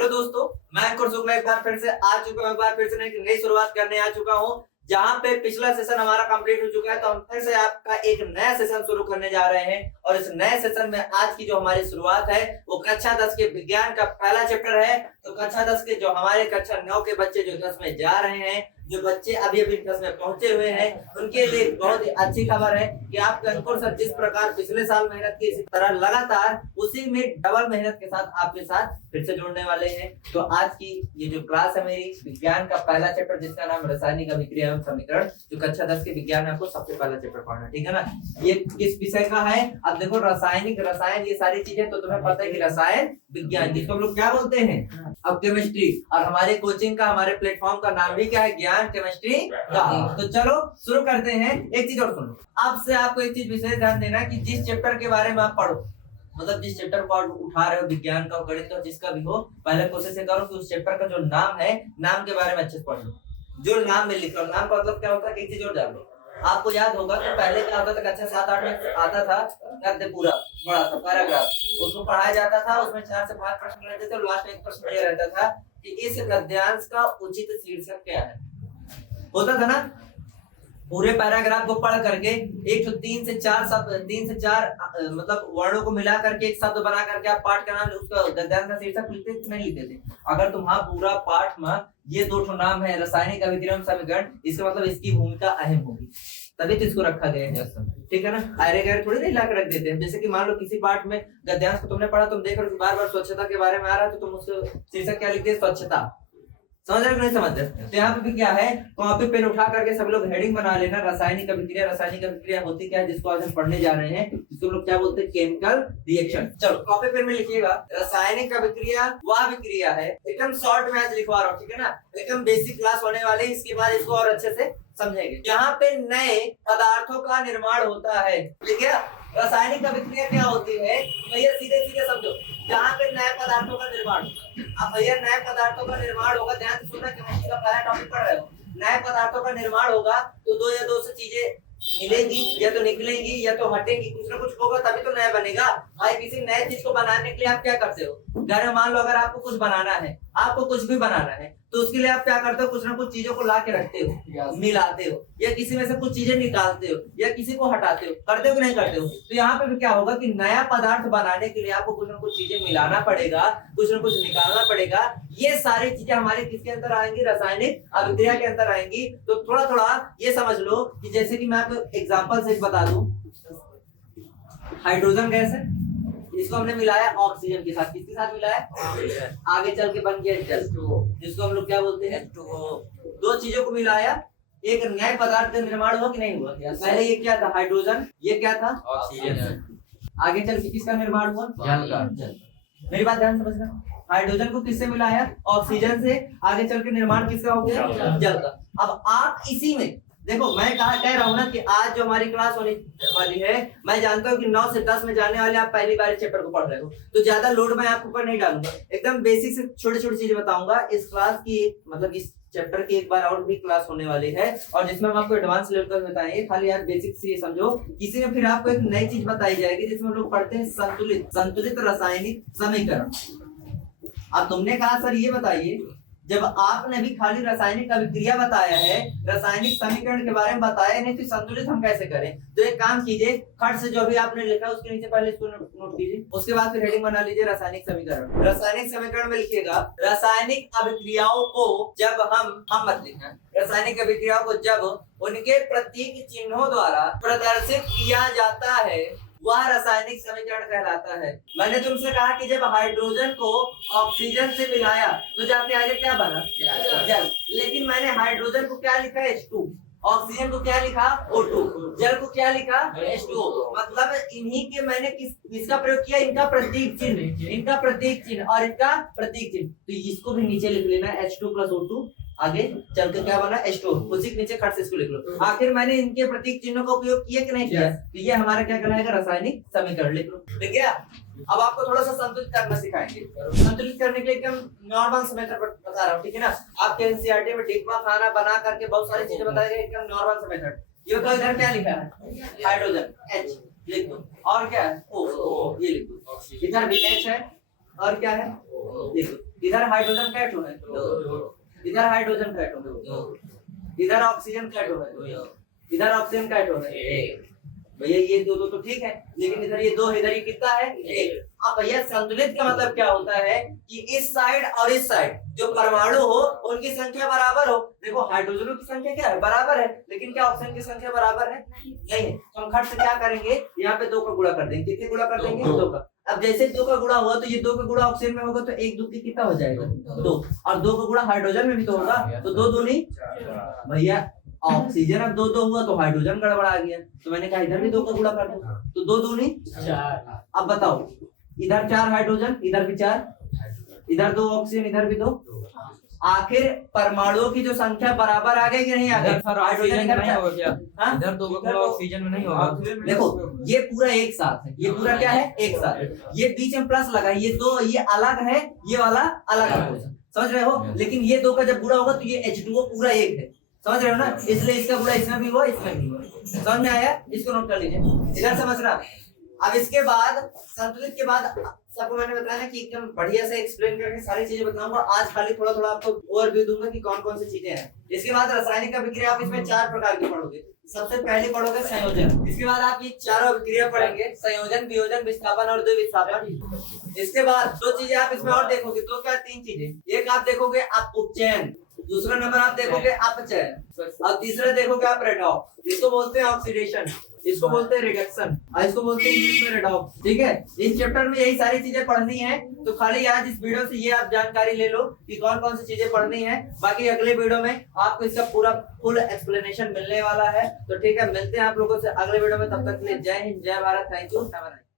Hello दोस्तों, मैं अंकुर शुक्ला एक बार फिर से आ चुका हूँ। एक बार फिर से एक नई शुरुआत करने आ चुका हूँ, जहाँ पे पिछला सेशन हमारा कंप्लीट हो चुका है। तो हम फिर से आपका एक नया सेशन शुरू करने जा रहे हैं। और इस नए सेशन में आज की जो हमारी शुरुआत है वो कक्षा 10 के विज्ञान का पहला चैप्टर है। तो कक्षा 10 के जो हमारे कक्षा 9 के बच्चे जो 10 में जा रहे हैं, जो बच्चे अभी अभी 10 में पहुंचे हुए हैं, उनके लिए बहुत ही अच्छी खबर है कि आपके अंकुर सर जिस प्रकार पिछले साल मेहनत की, इसी तरह लगातार उसी में डबल मेहनत के साथ आपके साथ फिर से जुड़ने वाले हैं। तो आज की ये जो क्लास है मेरी विज्ञान का पहला चैप्टर, जिसका नाम रासायनिक अभिक्रिया एवं समीकरण, जो कक्षा 10 के विज्ञान में आपको सबसे पहला चैप्टर पढ़ना है, ठीक है ना। ये किस विषय का है? अब देखो, रासायनिक, रसायन, ये सारी चीजें तो तुम्हें पता है कि रसायन विज्ञान, जिसको हम लोग क्या बोलते हैं, अब केमिस्ट्री। और हमारे कोचिंग का, हमारे प्लेटफॉर्म का नाम भी क्या है? ज्ञान केमिस्ट्री का। तो चलो शुरू करते हैं। एक चीज और सुनो, अब से आपको एक चीज विशेष ध्यान देना कि जिस चैप्टर के बारे में आप पढ़ो, मतलब जिस चैप्टर को आप उठा रहे हो, विज्ञान का, गणित का, जिसका भी हो, पहले कोशिश करो कि उस चैप्टर का जो नाम है, नाम के बारे में अच्छे से पढ़ लो। जो नाम में लिखा, नाम का मतलब क्या होता है? एक चीज और जान लो। आपको याद होगा कि पहले क्या होता था, कक्षा 7-8 में आता था गद्य पूरा बड़ा सा पैराग्राफ, उसको पढ़ाया जाता था, उसमें 4 से 5 प्रश्न रहते थे और लास्ट में एक प्रश्न ये रहता था कि इस गद्यांश का उचित शीर्षक क्या है। होता था ना, पूरे पैराग्राफ को पढ़ करके एक तो 3 से 4 शब्द, 3 से 4 मतलब वर्णों को मिला करके एक शब्द बना करके आप पाठ का नाम, उसका गद्यांश का शीर्षक लिखते थे, नहीं लिखते थे। अगर तुम्हारा पूरा पाठ में ये 2 नाम है, रासायनिक अभिक्रिया एवं समीकरण, इसका मतलब इसकी भूमिका अहम होगी, तभी तो इसको रखा गया है, ठीक है ना। अरे गैर थोड़ी नहीं लाकर रख देते हैं। जैसे कि मान लो किसी पाठ में गद्यांश को तुमने पढ़ा, तुम देख रहे हो बार बार स्वच्छता के बारे में आ रहा है, तो तुम उसको शीर्षक क्या लिखते हैं? स्वच्छता। समझ रहे हो नहीं समझ रहे? तो यहाँ पे भी क्या है, कॉपी पेन उठा करके सब लोग हेडिंग बना लेना, रासायनिक अभिक्रिया। रासायनिक अभिक्रिया होती क्या है, जिसको आज हम पढ़ने जा रहे हैं, जिसको लोग क्या बोलते हैं? Chemical reaction. चलो कॉपी पेन में लिखिएगा, रासायनिक अभिक्रिया वह अभिक्रिया है, एकदम शॉर्ट में आज लिखवा रहा हूँ, ठीक है ना, एकदम बेसिक क्लास होने वाले, इसके बाद इसको और अच्छे से समझेंगे। यहाँ पे नए पदार्थों का निर्माण होता है, ठीक है। रासायनिक अभिक्रिया क्या होती है भैया? सीधे सीधे समझो, जहाँ पे नए पदार्थों का निर्माण, अब भैया नए पदार्थों का निर्माण होगा, ध्यान से सुनना, केमिस्ट्री का पहला टॉपिक पढ़ रहे हो। नए पदार्थों का निर्माण होगा तो 2 या 2 से चीजें मिलेंगी, या तो निकलेंगी या तो हटेंगी, कुछ ना कुछ होगा तभी तो नया बनेगा। भाई किसी नए चीज को बनाने के लिए आप क्या करते हो? घर में मान लो अगर आपको कुछ बनाना है, आपको कुछ भी बनाना है, तो उसके लिए आप क्या करते हो? कुछ ना कुछ चीजों को ला के रखते हो, मिलाते हो, या किसी में से कुछ चीजें निकालते हो, या किसी को हटाते हो, करते हो कि नहीं करते हो? तो यहाँ पे भी क्या होगा कि नया पदार्थ बनाने के लिए आपको कुछ ना कुछ चीजें मिलाना पड़ेगा, कुछ ना कुछ निकालना पड़ेगा। ये सारी चीजें हमारे किसके अंदर आएंगी? रासायनिक अभिक्रिया के अंदर आएंगी। तो थोड़ा थोड़ा ये समझ लो कि जैसे कि मैं आपको एग्जाम्पल से बता दूं, हाइड्रोजन गैस है, इसको हमने मिलाया ऑक्सीजन के साथ। किसके साथ मिलाया? आगे चल के बन गया H2O, जिसको हम लोग क्या बोलते हैं? H2O। 2 चीजों को मिलाया, एक नए पदार्थ का निर्माण हुआ कि नहीं हुआ? पहले ये क्या था? हाइड्रोजन। ये क्या था? ऑक्सीजन। आगे चल के किसका निर्माण हुआ? जल का। मेरी बात ध्यान से समझना, हाइड्रोजन को किससे मिलाया? ऑक्सीजन से। आगे चल के निर्माण किसका हो गया? जल का। अब आप इसी में देखो, मैं कह रहा हूँ ना कि आज जो हमारी क्लास होने वाली है, मैं जानता हूँ कि 9 से 10 में जाने वाले आप पहली बार चैप्टर को पढ़ रहे हो, तो ज्यादा लोड मैं आपके ऊपर नहीं डालूंगा, एकदम बेसिक से छोटी छोटी चीजें बताऊंगा। इस क्लास की मतलब इस चैप्टर की एक बार और भी क्लास होने वाली है, और जिसमें हम आपको एडवांस लेवल का बताएंगे। खाली आज बेसिक से ये समझो, किसी में फिर आपको एक नई चीज बताई जाएगी, जिसमें हम लोग पढ़ते हैं संतुलित रासायनिक समीकरण। अब तुमने कहा सर ये बताइए, जब आपने भी खाली रासायनिक अभिक्रिया बताया है, रासायनिक समीकरण के बारे में बताया नहीं, तो संतुलित हम कैसे करें? तो एक काम कीजिए, खट से जो भी आपने लिखा उसके नीचे पहले इसको नोट कीजिए, उसके बाद फिर हेडिंग बना लीजिए रासायनिक समीकरण। रासायनिक समीकरण में लिखिएगा, रासायनिक अभिक्रियाओं को जब हम मत लिखना, रासायनिक अभिक्रियाओं को जब उनके प्रतीक चिन्हों द्वारा प्रदर्शित किया जाता है, वह रासायनिक समीकरण कहलाता है। मैंने तुमसे कहा कि जब हाइड्रोजन को ऑक्सीजन से मिलाया तो जाके आगे क्या बना? जल। लेकिन मैंने हाइड्रोजन को क्या लिखा? H2। ऑक्सीजन को क्या लिखा? O2। जल को क्या लिखा? H2O। मतलब इन्हीं के मैंने किसका प्रयोग किया? इनका प्रतीक चिन्ह, इनका प्रतीक चिन्ह और इनका प्रतीक चिन्ह। तो इसको भी नीचे लिख लेना, H2 + O2। आगे चल के क्या बना? H2। उसी के नीचे खट से इसको लिख लो। आखिर मैंने इनके प्रतीक चिन्हों का उपयोग किया कि नहीं किया? तो ये हमारा क्या कहलाएगा? रासायनिक समीकरण। लिख लो, ठीक है। अब आपको थोड़ा सा संतुलित करना सिखाएंगे। संतुलित करने के लिए एकदम नॉर्मल से मेथड बता रहा हूँ, ठीक है ना। आपके एनसीईआरटी में डिब्बा खाना बना करके बहुत सारी चीजें बताई गई, एकदम नॉर्मल से मेथड। ये तो इधर क्या लिखा है? हाइड्रोजन, H लिख दो, और क्या है? O, ये लिख दो। इधर भी H है और क्या है, इधर हाइड्रोजन का एटम है, इधर हाइड्रोजन का एटम है, इधर ऑक्सीजन का एटम है, इधर ऑक्सीजन का एटम है। भैया ये दो दो तो ठीक है, लेकिन इधर ये दो है, इधर ये कितना है, एक। अब भैया संतुलित का मतलब क्या होता है कि इस साइड और इस साइड जो परमाणु हो उनकी संख्या बराबर हो। देखो हाइड्रोजनों की संख्या क्या है, बराबर है, लेकिन क्या ऑक्सीजन की संख्या बराबर है, नहीं है। तो हम खट से क्या करेंगे, यहाँ पे 2 का गुणा कर देंगे। कितने गुणा कर देंगे, 2 का। अब जैसे 2 का गुणा हुआ तो ये 2 का गुणा ऑक्सीजन में होगा तो 1 2 की कितना हो जाएगा, 2। और 2 का गुणा हाइड्रोजन में भी तो होगा, तो 2 दूनी भैया ऑक्सीजन। अब 2 2 हुआ तो हाइड्रोजन गड़बड़ा गया, तो मैंने कहा इधर भी 2 का गुणा कर दो, तो 2 दूनी 4। अब बताओ, इधर 4 हाइड्रोजन, इधर भी 4, इधर 2 ऑक्सीजन, इधर भी 2। आखिर परमाणुओं की जो संख्या बराबर आ गई कि नहीं आ गई, हाइड्रोजन इधर नहीं होगा क्या, इधर 2 का गुणा ऑक्सीजन में नहीं होगा। देखो ये पूरा एक साथ है, ये पूरा क्या है, एक साथ। ये बीच में प्लस लगा, ये 2 ये अलग है, ये वाला अलग है, समझ रहे हो। लेकिन ये 2 का जब गुणा होगा तो ये H2O पूरा एक है, समझ रहे हो ना। इसलिए इसका गुणा इसमें भी हुआ, इसमें भी हुआ। समझ में आया, इसको नोट कर लीजिए, इधर समझना। अब इसके बाद संतुलित के बाद सबको मैंने बताया कि एकदम बढ़िया से एक्सप्लेन करके सारी चीजें बताऊंगा। आज खाली थोड़ा थोड़ा आपको ओवरव्यू दूंगा कि कौन कौन सी चीजें हैं। इसके बाद रासायनिक अभिक्रिया आप इसमें 4 प्रकार की पढ़ोगे। सबसे पहले पढ़ोगे संयोजन, इसके बाद आप ये चारों अभिक्रिया पढ़ेंगे, संयोजन, वियोजन, विस्थापन और द्विविस्थापन। इसके बाद 2 चीजें आप इसमें और देखोगे, 2 क्या 3 चीजें। एक आप देखोगे आप उपचयन, दूसरा नंबर आप देखोगे अपचयन, और तीसरा देखोगे आप रेडॉक्स। इसको बोलते हैं ऑक्सीडेशन, इसको बोलते हैं रिडक्शन, और इसको बोलते हैं इंग्लिश में रेडॉक्स। ठीक है, इस चैप्टर में यही सारी चीजें पढ़नी है। तो खाली आज इस वीडियो से ये आप जानकारी ले लो कि कौन कौन सी चीजें पढ़नी है। बाकी अगले वीडियो में आपको इसका पूरा फुल एक्सप्लेनेशन मिलने वाला है। तो ठीक है, मिलते हैं आप लोगों से अगले वीडियो में। तब तक के लिए जय हिंद, जय भारत, थैंक यू।